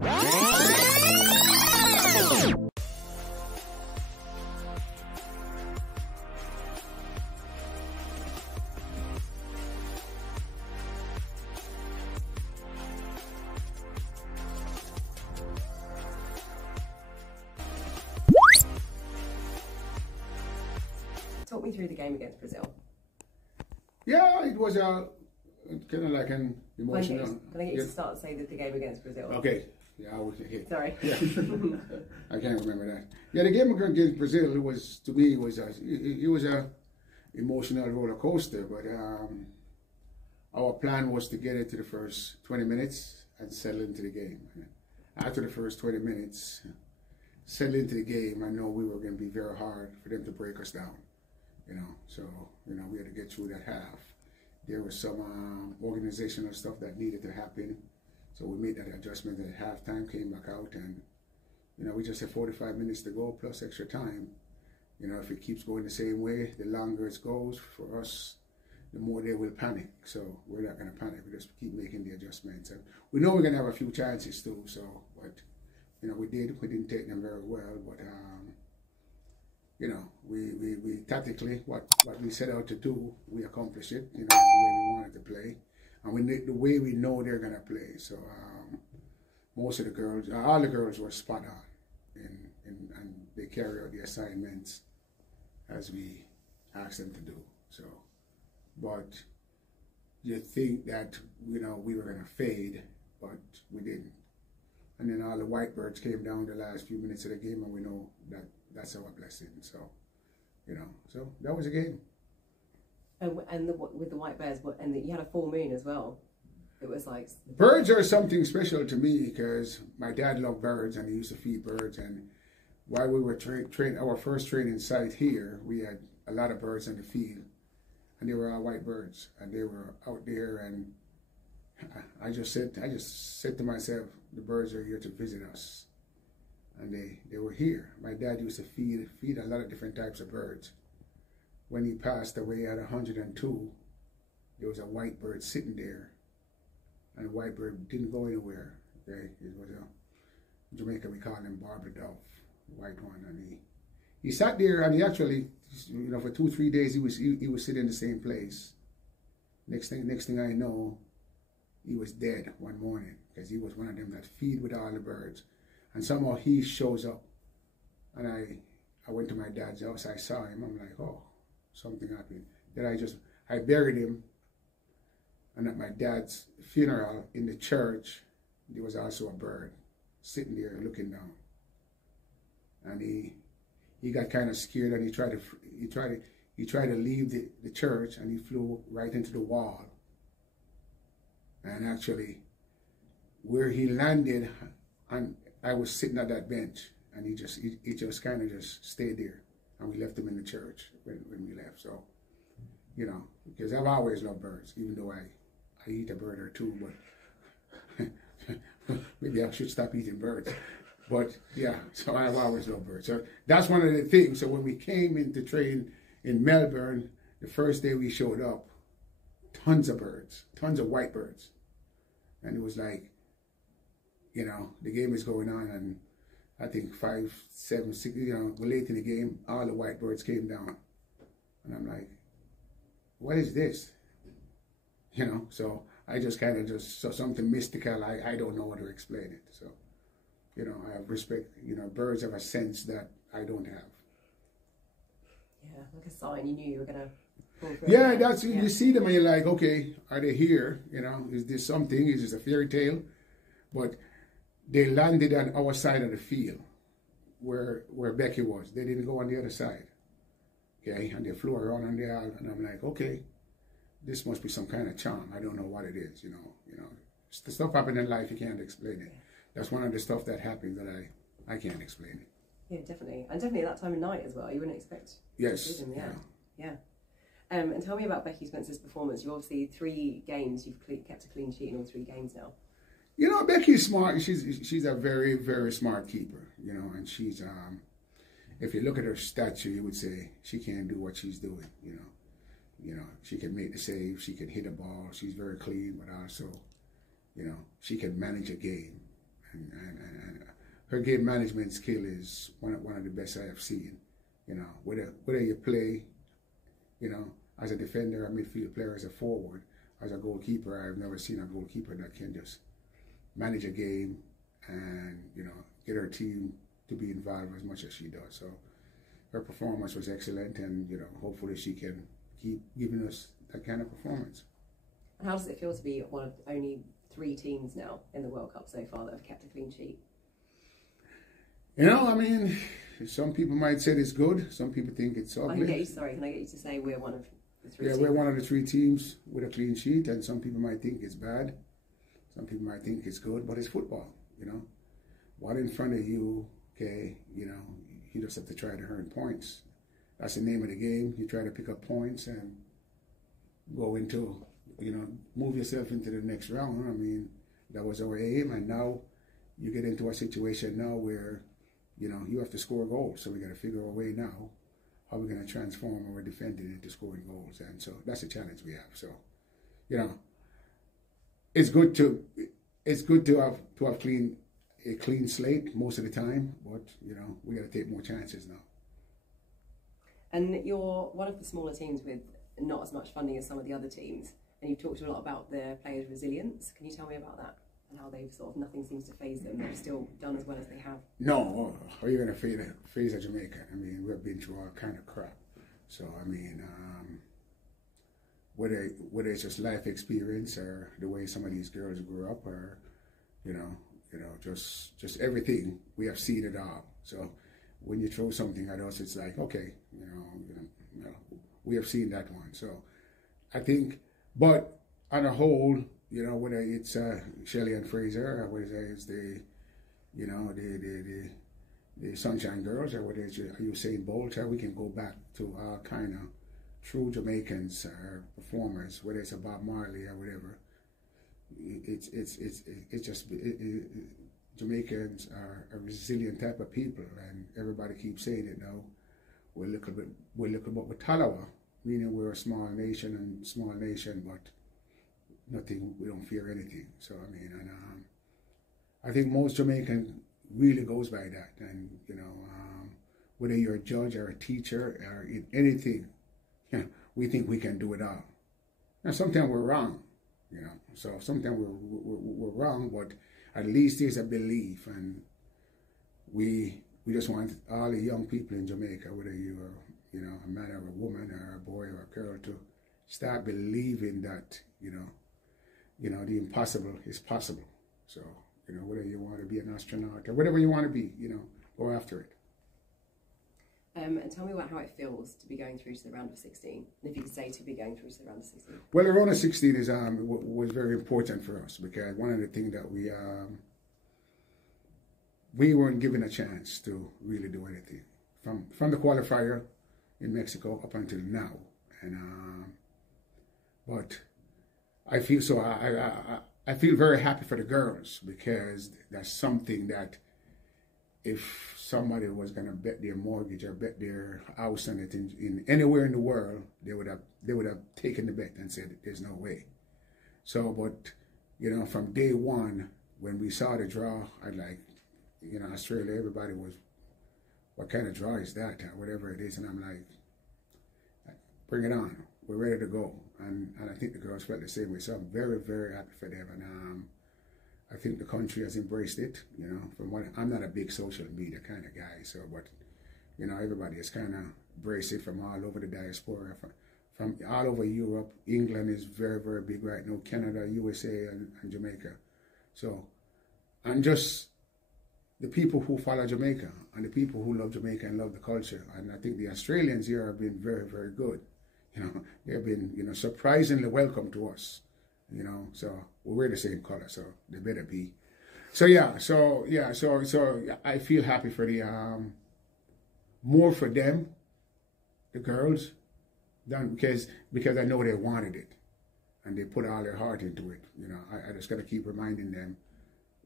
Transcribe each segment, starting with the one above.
Talk me through the game against Brazil. Yeah, it was kind of like an emotional. Can I get you to start to say the game against Brazil? Okay. Yeah, I was here. Sorry. Yeah. I can't remember that. Yeah, the game against Brazil, it was, to me, it was a emotional roller coaster. But our plan was to get into the first 20 minutes and settle into the game. After the first 20 minutes, settle into the game, I know we were going to be very hard for them to break us down. So we had to get through that half. There was some organizational stuff that needed to happen, so we made that adjustment at halftime, came back out, and we just had 45 minutes to go plus extra time. If it keeps going the same way, the longer it goes for us, the more they will panic. So we're not going to panic. We just keep making the adjustments, and we know we're going to have a few chances too. So, but we didn't take them very well, but. We tactically, what we set out to do, we accomplished it, the way we wanted to play. And the way we know they're going to play. So most of the girls, all the girls were spot on. And they carry out the assignments as we asked them to do. So, but you think that, we were going to fade, but we didn't. And then all the white birds came down the last few minutes of the game, and we know that that's our blessing. So, so that was a game. And with the white bears, and you had a full moon as well. It was like... Birds are something special to me because my dad loved birds and he used to feed birds. And while we were our first training site here, we had a lot of birds in the field. And they were all white birds. And they were out there, and I just said to myself, the birds are here to visit us. And they were here. My dad used to feed a lot of different types of birds. When he passed away at 102, there was a white bird sitting there. And the white bird didn't go anywhere. Okay? It was in Jamaica, we call him Barber Dove, white one. And he sat there, and he actually, for 2-3 days, he was sitting in the same place. Next thing I know, he was dead one morning because he was one of them that feed with all the birds. And somehow he shows up, and I went to my dad's house. I saw him. I'm like, oh, something happened. Then I buried him. And at my dad's funeral in the church, there was also a bird sitting there looking down. And he got kind of scared, and he tried to leave the church, and he flew right into the wall. And actually, where he landed, and I was sitting at that bench, and he just kind of just stayed there, and we left him in the church when we left. So, because I've always loved birds, even though I eat a bird or two, but maybe I should stop eating birds. But yeah, so I've always loved birds. So that's one of the things. So when we came into train in Melbourne, the first day we showed up, tons of birds, tons of white birds, and it was like, the game is going on, and I think 5, 7, 6, we're late in the game, all the white birds came down. And I'm like, what is this? So I just kind of just saw something mystical. I don't know how to explain it. So, I have respect. Birds have a sense that I don't have. Yeah, like a sign. You knew you were going to... Yeah, that's, you see them and you're like, okay, are they here? Is this something? Is this a fairy tale? But they landed on our side of the field where Becky was. They didn't go on the other side. Okay, and they flew around on the island, and I'm like, okay, this must be some kind of charm. I don't know what it is, The stuff happens in life, you can't explain it. That's one of the stuff that happens that I can't explain it. Yeah, definitely. And definitely at that time of night as well. You wouldn't expect... Yes. Yeah. And tell me about Becky Spencer's performance. You obviously 3 games, you've kept a clean sheet in all 3 games now. Becky's smart. She's a very, very smart keeper, and she's, if you look at her stature, you would say she can't do what she's doing, She can make the save, she can hit a ball, she's very clean, but also, she can manage a game. And her game management skill is one of the best I have seen. You know, whether you play, you know, as a defender, a midfield player, as a forward, as a goalkeeper, I've never seen a goalkeeper that can just manage a game and, you know, get her team to be involved as much as she does. So her performance was excellent, and, you know, hopefully she can keep giving us that kind of performance. And how does it feel to be one of only 3 teams now in the World Cup so far that have kept a clean sheet? You know, I mean, some people might say it's good, some people think it's ugly. Can I get you to say we're one of the 3 Yeah, teams? we're one of the 3 teams with a clean sheet, and some people might think it's bad, some people might think it's good, but it's football, you know. What in front of you, okay, you know, you just have to try to earn points. That's the name of the game. You try to pick up points and go into, you know, move yourself into the next round. I mean, that was our aim, and now you get into a situation now where, you know, you have to score goals. So we got to figure a way now how we're going to transform our defending into scoring goals, and so that's the challenge we have. So, you know, it's good to have a clean slate most of the time, but, you know, we got to take more chances now. And you're one of the smaller teams with not as much funding as some of the other teams, and you've talked a lot about the players' resilience. Can you tell me about that and how they've sort of, nothing seems to faze them? They've still done as well as they have. No, how are you going to phase a Jamaica? I mean, we've been through all kind of crap. So, I mean, whether it's just life experience or the way some of these girls grew up, or, you know, just everything, we have seen it all. So when you throw something at us, it's like, okay, you know, we have seen that one. So I think, but on a whole, you know, whether it's Shelley and Fraser, or whether it's the, you know, the Sunshine Girls, or whether it's Usain Bolt, or we can go back to all kind of true Jamaicans or performers, whether it's a Bob Marley or whatever. It's just Jamaicans are a resilient type of people, and everybody keeps saying it now. We're looking at what with Talawa, meaning we're a small nation, but nothing. We don't fear anything. So I mean, and I think most Jamaican really goes by that, and you know, whether you're a judge or a teacher or in anything, you know, we think we can do it all. Now sometimes we're wrong. You know, so sometimes we're wrong, but at least there's a belief, and we just want all the young people in Jamaica, whether you're, you know, a man or a woman or a boy or a girl, to start believing that, you know, the impossible is possible. So, you know, whether you want to be an astronaut or whatever you want to be, you know, go after it. And tell me about how it feels to be going through to the round of 16, and if you could say to be going through to the round of 16. Well, the round of 16 is was very important for us, because one of the things that we weren't given a chance to really do anything from the qualifier in Mexico up until now, and but I feel so I feel very happy for the girls, because that's something that, if somebody was going to bet their mortgage or bet their house on it in anywhere in the world, they would have taken the bet and said there's no way. So, but you know, from day one when we saw the draw, I'd like, you know, Australia, everybody was, what kind of draw is that, or whatever it is, and I'm like, bring it on, we're ready to go, and I think the girls felt the same way. So I'm very, very happy for them, and I think the country has embraced it, you know, from what, I'm not a big social media kind of guy, so, but, you know, everybody has kind of embraced it from all over the diaspora, from all over Europe. England is very, very big right now, Canada, USA, and Jamaica. So, and just the people who follow Jamaica, and the people who love Jamaica and love the culture, and I think the Australians here have been very, very good. You know, they've been, you know, surprisingly welcome to us. You know, so we wear the same color, so they better be. So I feel happy for the more for them, the girls, than because I know they wanted it, and they put all their heart into it. You know, I just gotta keep reminding them,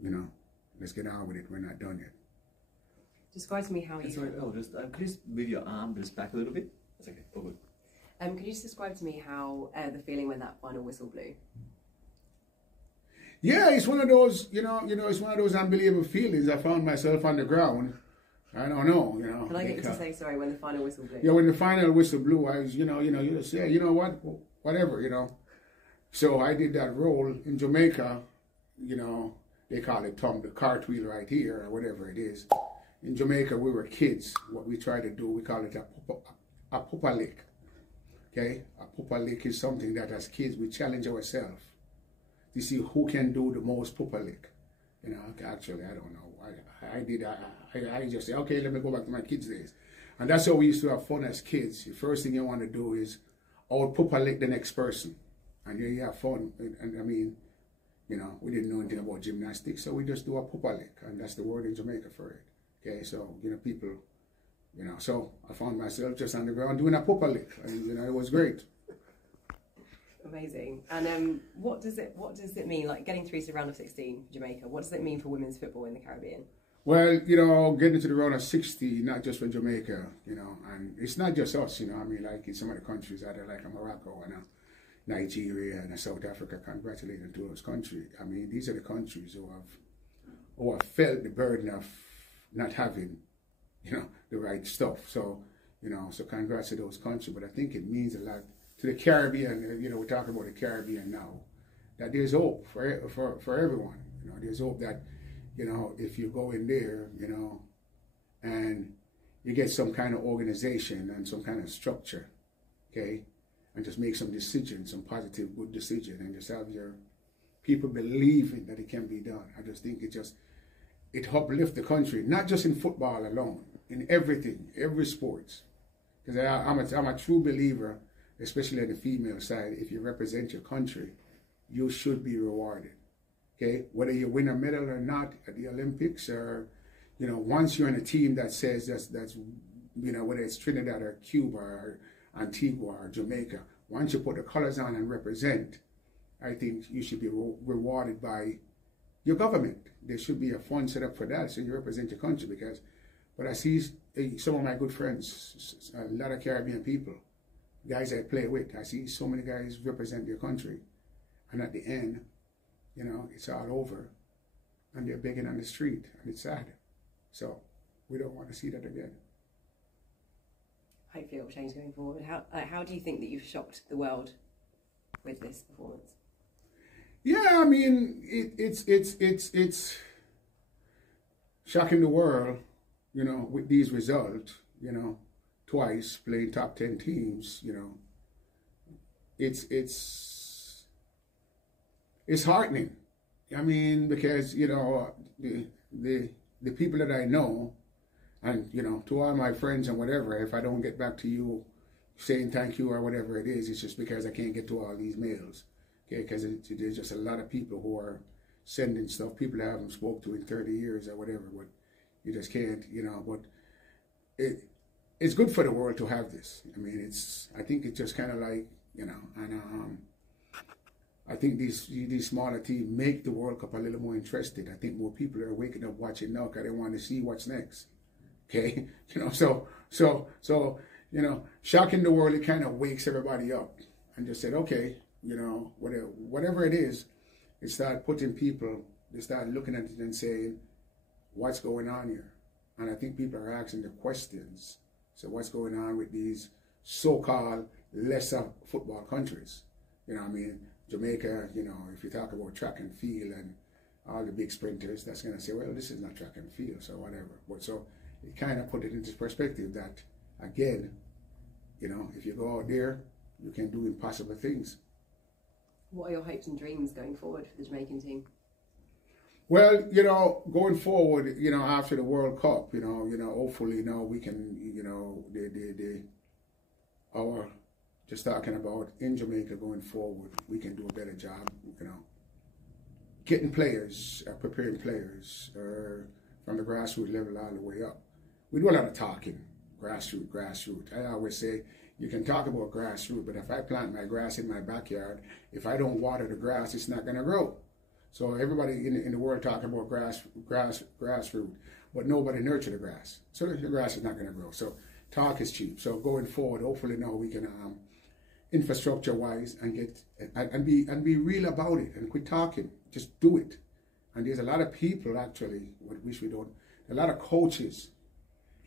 you know, let's get on with it. We're not done yet. Describe to me how you. Sorry, just could you just move your arm just back a little bit? That's okay. All good. Could you just describe to me how the feeling when that final whistle blew? Yeah, it's one of those, it's one of those unbelievable feelings. I found myself on the ground. I don't know, Can I get you to say sorry when the final whistle blew? Yeah, when the final whistle blew, I was, you just say, you know what, whatever, So I did that role in Jamaica, they call it the cartwheel right here, or whatever it is. In Jamaica, we were kids. What we try to do, we call it a pupa lick. Okay? A pupa lick is something that as kids, we challenge ourselves to see who can do the most pupa lick. Actually, I don't know. I just say, okay, let me go back to my kids' days. And that's how we used to have fun as kids. The first thing you want to do is out pupa lick the next person. And then you have fun. And I mean, we didn't know anything about gymnastics, so we just do a pupa lick. And that's the word in Jamaica for it. Okay, so, people, so I found myself just on the ground doing a pupa lick. And, it was great. Amazing. And what does it mean, like getting through to the round of 16 for Jamaica? What does it mean for women's football in the Caribbean? Well, getting to the round of 60, not just for Jamaica, and it's not just us, like in some of the countries out there, like Morocco and Nigeria and South Africa, congratulating to those countries. I mean, these are the countries who have felt the burden of not having, the right stuff. So, so congrats to those countries. But I think it means a lot to the Caribbean. We're talking about the Caribbean now, that there's hope for everyone. There's hope that, if you go in there, and you get some kind of organization and some kind of structure, okay, and just make some decisions, some positive, good decision, and just have your people believing that it can be done. I just think it uplifts the country, not just in football alone, in everything, every sports. Because I'm a true believer, especially on the female side, if you represent your country, you should be rewarded. Okay, whether you win a medal or not at the Olympics, or once you're on a team that says that's whether it's Trinidad or Cuba or Antigua or Jamaica, once you put the colors on and represent, I think you should be rewarded by your government. There should be a fund set up for that, so you represent your country. But I see some of my good friends, a lot of Caribbean people, guys I play with, I see so many guys represent their country, and at the end, it's all over, and they're begging on the street, and it's sad. So we don't want to see that again. Hopefully it will change going forward. How do you think that you've shocked the world with this performance? Yeah, I mean, it's shocking the world, with these results, twice playing top 10 teams, it's heartening. I mean, because, the people that I know, and, to all my friends and whatever, if I don't get back to you saying thank you or whatever it is, it's just because I can't get to all these mails. Okay, because there's just a lot of people who are sending stuff, people I haven't spoke to in 30 years or whatever, but you just can't, but it's good for the world to have this. I mean, I think it's just kind of like, and I think these smaller teams make the World Cup a little more interesting. I think more people are waking up watching now because they want to see what's next. Okay, so shocking the world, it kind of wakes everybody up and just said, okay, whatever it is, it started putting people, they started looking at it and saying, what's going on here? And I think people are asking the questions. So what's going on with these so-called lesser football countries? I mean, Jamaica, if you talk about track and field and all the big sprinters, that's going to say, well, this is not track and field, so whatever. But so it kind of put it into perspective that, again, if you go out there, you can do impossible things. What are your hopes and dreams going forward for the Jamaican team? Well, going forward, after the World Cup, hopefully now we can, just talking about in Jamaica going forward, we can do a better job, getting players, preparing players from the grassroots level all the way up. We do a lot of talking, grassroots. I always say, you can talk about grassroots, but if I plant my grass in my backyard, if I don't water the grass, it's not going to grow. So everybody in the world talking about grassroots, but nobody nurture the grass. So the grass is not going to grow. So talk is cheap. So going forward, hopefully now we can, infrastructure-wise, and be real about it and quit talking. just do it. And there's a lot of people actually, which we don't, a lot of coaches,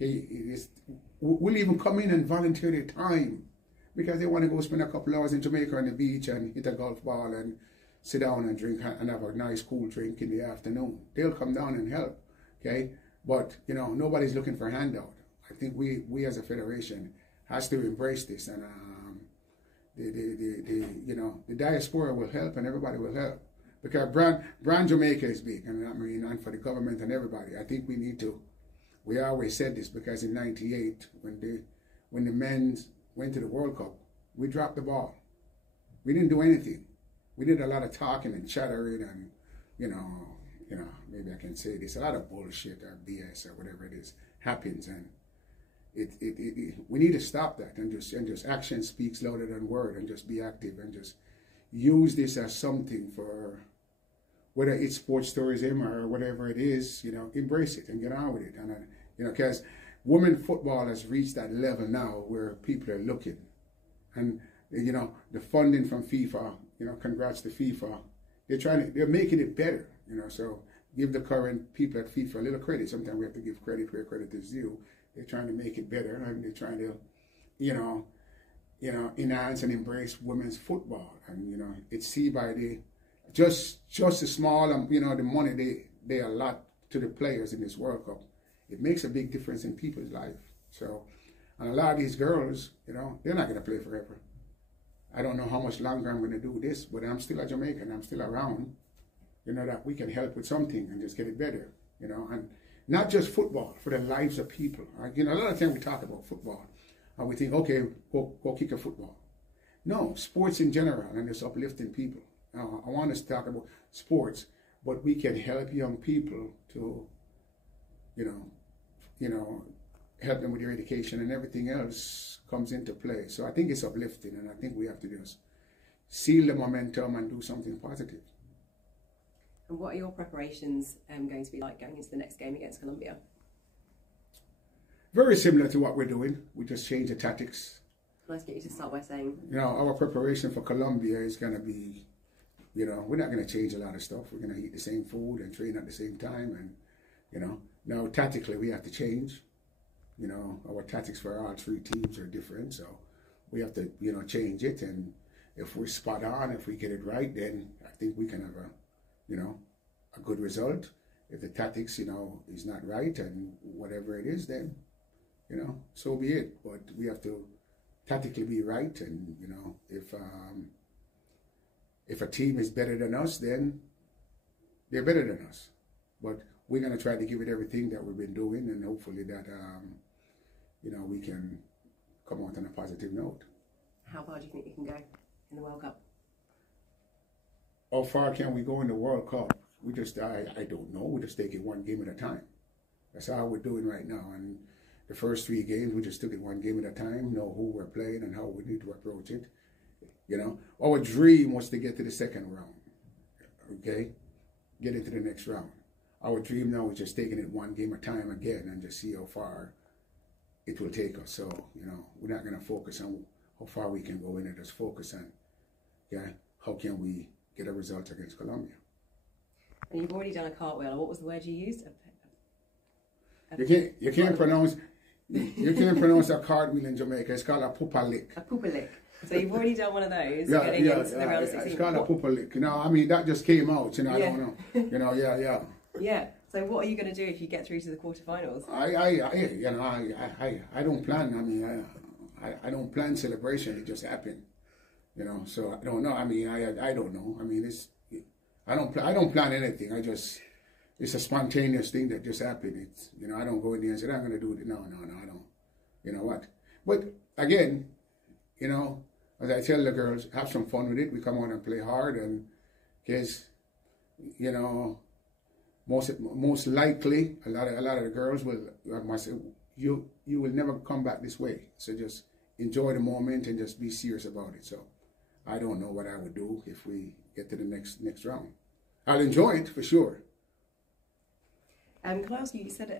will even come in and volunteer their time because they want to go spend a couple hours in Jamaica on the beach and hit a golf ball and sit down and drink and have a nice cool drink in the afternoon. They'll come down and help, okay? But, you know, nobody's looking for a handout. I think we as a federation has to embrace this, and the diaspora will help and everybody will help. Because brand Jamaica is big, and I mean, and for the government and everybody, I think we need to. We always said this because in '98, when the men went to the World Cup, we dropped the ball. We didn't do anything. We did a lot of talking and chattering, and you know, maybe I can say this: a lot of bullshit or BS or whatever it is happens, and we need to stop that and just action speaks louder than word, and just be active and just use this as something for. Whether it's sports tourism or whatever it is, you know, embrace it and get on with it. And, you know, because women football has reached that level now where people are looking. And, you know, the funding from FIFA, you know, congrats to FIFA. They're making it better, you know, so give the current people at FIFA a little credit. Sometimes we have to give credit where credit is due. They're trying to make it better, and they're trying to, you know, enhance and embrace women's football. And, you know, it's see by the, just the small, you know, the money they allot to the players in this World Cup, it makes a big difference in people's life. So, and a lot of these girls, you know, they're not going to play forever. I don't know how much longer I'm going to do this, but I'm still a Jamaican. I'm still around, you know, that we can help with something and just get it better, you know, and not just football, for the lives of people. You know, a lot of times we talk about football and we think, okay, go kick a football. No, sports in general, and it's uplifting people. I want us to talk about sports, but we can help young people to, you know, help them with their education, and everything else comes into play. So I think it's uplifting, and I think we have to just seal the momentum and do something positive. And what are your preparations going to be like going into the next game against Colombia? Very similar to what we're doing. We just change the tactics. Let's get you to start by saying, you know, our preparation for Colombia is going to be, you know, we're not going to change a lot of stuff. We're going to eat the same food and train at the same time. And, you know, now tactically we have to change. You know, our tactics for all three teams are different. So we have to, you know, change it. And if we're spot on, if we get it right, then I think we can have a, you know, a good result. If the tactics, you know, is not right and whatever it is, then, you know, so be it. But we have to tactically be right. And, you know, if a team is better than us, then they're better than us. But we're going to try to give it everything that we've been doing, and hopefully that, you know, we can come out on a positive note. How far do you think you can go in the World Cup? How far can we go in the World Cup? We just, I don't know. We just take it one game at a time. That's how we're doing right now. And the first 3 games, we just took it one game at a time, know who we're playing and how we need to approach it. You know, our dream was to get to the second round, okay? Get into the next round. Our dream now is just taking it one game at a time again and just see how far it will take us. So, you know, we're not going to focus on how far we can go in and just focus on, yeah, how can we get a result against Colombia. And you've already done a cartwheel. What was the word you used? You can't pronounce a cartwheel in Jamaica. It's called a pupalik. A pupalik. So you've already done one of those. Yeah, getting into the round of 16. It's called a pupalik. You know, I mean, that just came out. You know, I don't know. You know, yeah. Yeah. So what are you going to do if you get through to the quarterfinals? I don't plan. I mean, I don't plan celebration. It just happened. You know, so I don't know. I mean, I don't know. I mean, I don't plan anything. It's a spontaneous thing that just happened. It's, you know, I don't go in there and say, I'm going to do it. No, I don't. You know what? But again, you know, as I tell the girls, have some fun with it. We come on and play hard, and because, you know, most likely a lot of the girls will say, you will never come back this way. So just enjoy the moment and just be serious about it. So I don't know what I would do if we get to the next round. I'll enjoy it for sure. Can I ask you, you said,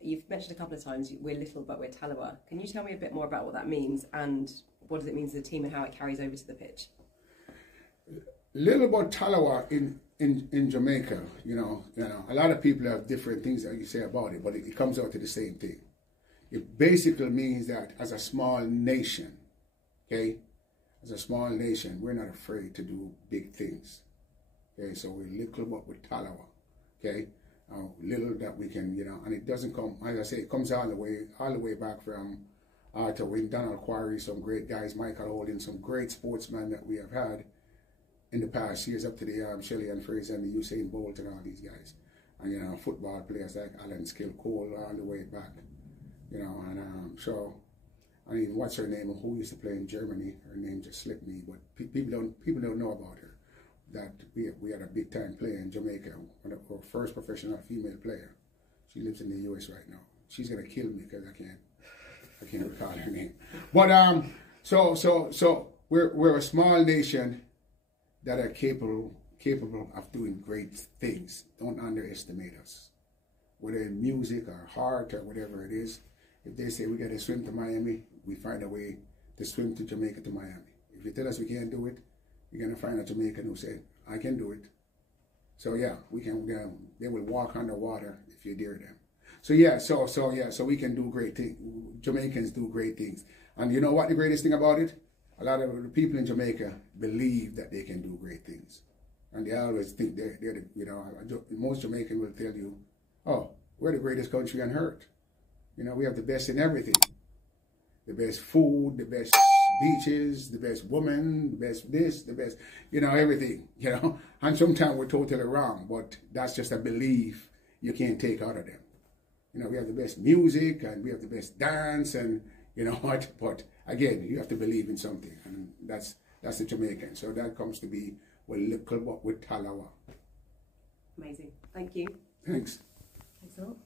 you've mentioned a couple of times, we're little but we're Talawa. Can you tell me a bit more about what that means, and what does it mean to the team and how it carries over to the pitch? Little but Talawa in Jamaica, you know, a lot of people have different things that you say about it, but it comes out to the same thing. It basically means that as a small nation, okay, as a small nation, we're not afraid to do big things. Okay, so we're little but with Talawa, okay, little that we can, you know, and it doesn't come, as I say, it comes all the way back from to when Donald Quarry, some great guys, Michael Holding, some great sportsmen that we have had in the past years, up to the Shelley and Fraser and the Usain Bolt and all these guys, and you know, football players like Alan Skill Cole all the way back, you know, and so. I mean, what's her name? Who used to play in Germany? Her name just slipped me, but people don't know about her. That we had a big time player in Jamaica, one of our first professional female player. She lives in the U.S. right now. She's gonna kill me because I can't recall her name. But so we're a small nation that are capable of doing great things. Don't underestimate us, whether in music or art or whatever it is. If they say we got to swim to Miami, we find a way to swim to Jamaica to Miami. If you tell us we can't do it, you're going to find a Jamaican who said, I can do it. So yeah, we can. They will walk underwater if you dare them. So yeah, so we can do great things. Jamaicans do great things. And you know what the greatest thing about it? A lot of the people in Jamaica believe that they can do great things. And they always think they're the, you know, most Jamaicans will tell you, oh, we're the greatest country on earth. You know, we have the best in everything. The best food, the best beaches, the best woman, the best this, the best, you know, everything, you know. And sometimes we're totally wrong, but that's just a belief you can't take out of them. You know, we have the best music and we have the best dance and, you know what, but again, you have to believe in something. And that's the Jamaican. So that comes to be, well, little but with Talawa. Amazing. Thank you. Thanks. Thanks a lot.